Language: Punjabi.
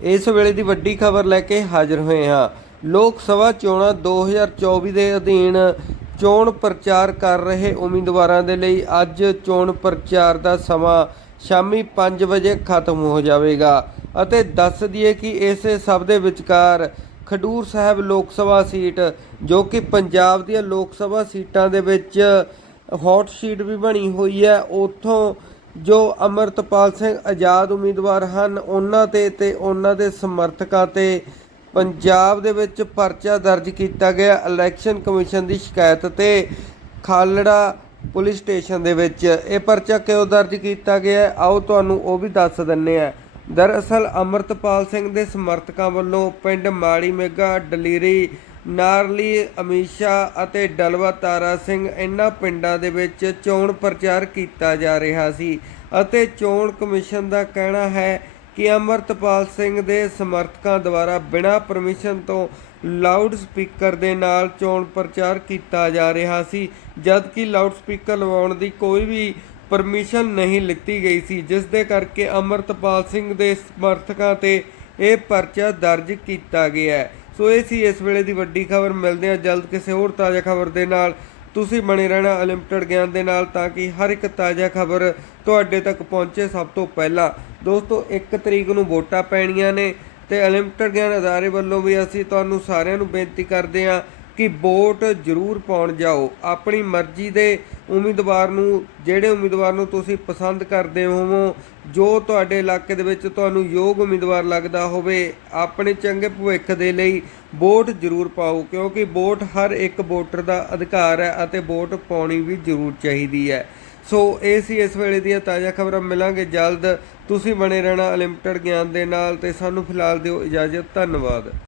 ਇਸ ਵੇਲੇ ਦੀ ਵੱਡੀ ਖਬਰ ਲੈ ਕੇ ਹਾਜ਼ਰ ਹੋਏ ਹਾਂ। ਲੋਕ ਸਭਾ ਚੋਣਾਂ 2024 ਦੇ ਅਧੀਨ ਚੋਣ ਪ੍ਰਚਾਰ ਕਰ ਰਹੇ ਉਮੀਦਵਾਰਾਂ ਦੇ ਲਈ ਅੱਜ ਚੋਣ ਪ੍ਰਚਾਰ ਦਾ ਸਮਾਂ ਸ਼ਾਮੀ 5 ਵਜੇ ਖਤਮ ਹੋ ਜਾਵੇਗਾ ਅਤੇ ਦੱਸ ਦਈਏ ਕਿ ਇਸੇ ਸਭ ਦੇ ਵਿਚਕਾਰ ਖਡੂਰ ਸਾਹਿਬ ਲੋਕ ਸਭਾ ਸੀਟ, ਜੋ ਕਿ ਪੰਜਾਬ ਦੀਆਂ ਲੋਕ ਸਭਾ ਸੀਟਾਂ ਦੇ ਵਿੱਚ ਹੌਟ ਸੀਟ ਵੀ ਬਣੀ ਹੋਈ ਹੈ, ਉੱਥੋਂ ਜੋ ਅਮਰਤਪਾਲ ਸਿੰਘ ਆਜ਼ਾਦ ਉਮੀਦਵਾਰ ਹਨ, ਉਹਨਾਂ ਤੇ ਤੇ ਉਹਨਾਂ ਦੇ ਸਮਰਥਕਾਂ ਤੇ ਪੰਜਾਬ ਦੇ ਵਿੱਚ ਪਰਚਾ ਦਰਜ ਕੀਤਾ ਗਿਆ। ਇਲੈਕਸ਼ਨ ਕਮਿਸ਼ਨ ਦੀ ਸ਼ਿਕਾਇਤ ਤੇ ਖਾਲੜਾ ਪੁਲਿਸ ਸਟੇਸ਼ਨ ਦੇ ਵਿੱਚ ਇਹ ਪਰਚਾ ਕਿਉਂ ਦਰਜ ਕੀਤਾ ਗਿਆ ਆਓ ਤੁਹਾਨੂੰ ਉਹ ਵੀ ਦੱਸ ਦਿੰਨੇ ਆ ਦਰਅਸਲ ਅਮਰਤਪਾਲ ਸਿੰਘ ਦੇ ਸਮਰਥਕਾਂ ਵੱਲੋਂ ਪਿੰਡ ਮਾੜੀ ਮੇਗਾ, ਡਲੀਰੀ ਨਾਰਲੀ, ਅਮੀਸ਼ਾ ਅਤੇ ਡਲਵਾ ਤਾਰਾ ਸਿੰਘ ਇਹਨਾਂ ਪਿੰਡਾਂ ਦੇ ਵਿੱਚ ਚੋਣ ਪ੍ਰਚਾਰ ਕੀਤਾ ਜਾ ਰਿਹਾ ਸੀ ਅਤੇ ਚੋਣ ਕਮਿਸ਼ਨ ਦਾ ਕਹਿਣਾ ਹੈ ਕਿ ਅਮਰਤਪਾਲ ਸਿੰਘ ਦੇ ਸਮਰਥਕਾਂ ਦੁਆਰਾ ਬਿਨਾਂ ਪਰਮਿਸ਼ਨ ਤੋਂ ਲਾਊਡ ਸਪੀਕਰ ਦੇ ਨਾਲ ਚੋਣ ਪ੍ਰਚਾਰ ਕੀਤਾ ਜਾ ਰਿਹਾ ਸੀ, ਜਦਕਿ ਲਾਊਡ ਸਪੀਕਰ ਲਵਾਉਣ ਦੀ ਕੋਈ ਵੀ ਪਰਮਿਸ਼ਨ ਨਹੀਂ ਲਿੱਤੀ ਗਈ ਸੀ, ਜਿਸ ਦੇ ਕਰਕੇ ਅਮਰਤਪਾਲ ਸਿੰਘ ਦੇ ਸਮਰਥਕਾਂ ਤੇ ਇਹ ਪਰਚਾ ਦਰਜ ਕੀਤਾ ਗਿਆ ਹੈ। ਸੋ ਇਹ ਸੀ ਇਸ ਵੇਲੇ ਦੀ ਵੱਡੀ ਖਬਰ। ਮਿਲਦੇ ਹਾਂ ਜਲਦ ਕਿਸੇ ਹੋਰ ਤਾਜ਼ਾ ਖਬਰ ਦੇ ਨਾਲ। ਤੁਸੀਂ ਬਣੇ ਰਹਿਣਾ ਅਨਲਿਮਟਿਡ ਗਿਆਨ ਦੇ ਨਾਲ ਤਾਂ ਕਿ ਹਰ ਇੱਕ ਤਾਜ਼ਾ ਖਬਰ ਤੁਹਾਡੇ ਤੱਕ ਪਹੁੰਚੇ ਸਭ ਤੋਂ ਪਹਿਲਾਂ। ਦੋਸਤੋ 1 ਤਰੀਕ ਨੂੰ ਵੋਟਾਂ ਪੈਣੀਆਂ ਨੇ ਤੇ ਅਨਲਿਮਟਿਡ ਗਿਆਨ ਅਦਾਰੇ ਵੱਲੋਂ ਵੀ ਅਸੀਂ ਤੁਹਾਨੂੰ ਸਾਰਿਆਂ ਨੂੰ ਬੇਨਤੀ ਕਰਦੇ ਹਾਂ ਕਿ ਵੋਟ ਜ਼ਰੂਰ ਪਾਉਣ ਜਾਓ। ਆਪਣੀ ਮਰਜ਼ੀ ਦੇ ਉਮੀਦਵਾਰ ਨੂੰ, ਜਿਹੜੇ ਉਮੀਦਵਾਰ ਨੂੰ ਤੁਸੀਂ ਪਸੰਦ ਕਰਦੇ ਹੋਵੋ, ਜੋ ਤੁਹਾਡੇ ਇਲਾਕੇ ਦੇ ਵਿੱਚ ਤੁਹਾਨੂੰ ਯੋਗ ਉਮੀਦਵਾਰ ਲੱਗਦਾ ਹੋਵੇ, ਆਪਣੇ ਚੰਗੇ ਭਵਿੱਖ ਦੇ ਲਈ ਵੋਟ ਜ਼ਰੂਰ ਪਾਓ, ਕਿਉਂਕਿ ਵੋਟ ਹਰ ਇੱਕ ਵੋਟਰ ਦਾ ਅਧਿਕਾਰ ਹੈ ਅਤੇ ਵੋਟ ਪਾਉਣੀ ਵੀ ਜ਼ਰੂਰ ਚਾਹੀਦੀ ਹੈ। ਸੋ, ਇਹ ਸੀ ਇਸ ਵੇਲੇ ਦੀਆਂ ਤਾਜ਼ਾ ਖਬਰਾਂ। ਮਿਲਾਂਗੇ ਜਲਦ। ਤੁਸੀਂ ਬਣੇ ਰਹਿਣਾ ਅਨਲਿਮਟਿਡ ਗਿਆਨ ਦੇ ਨਾਲ ਤੇ ਸਾਨੂੰ ਫਿਲਹਾਲ ਦਿਓ ਇਜਾਜ਼ਤ। ਧੰਨਵਾਦ।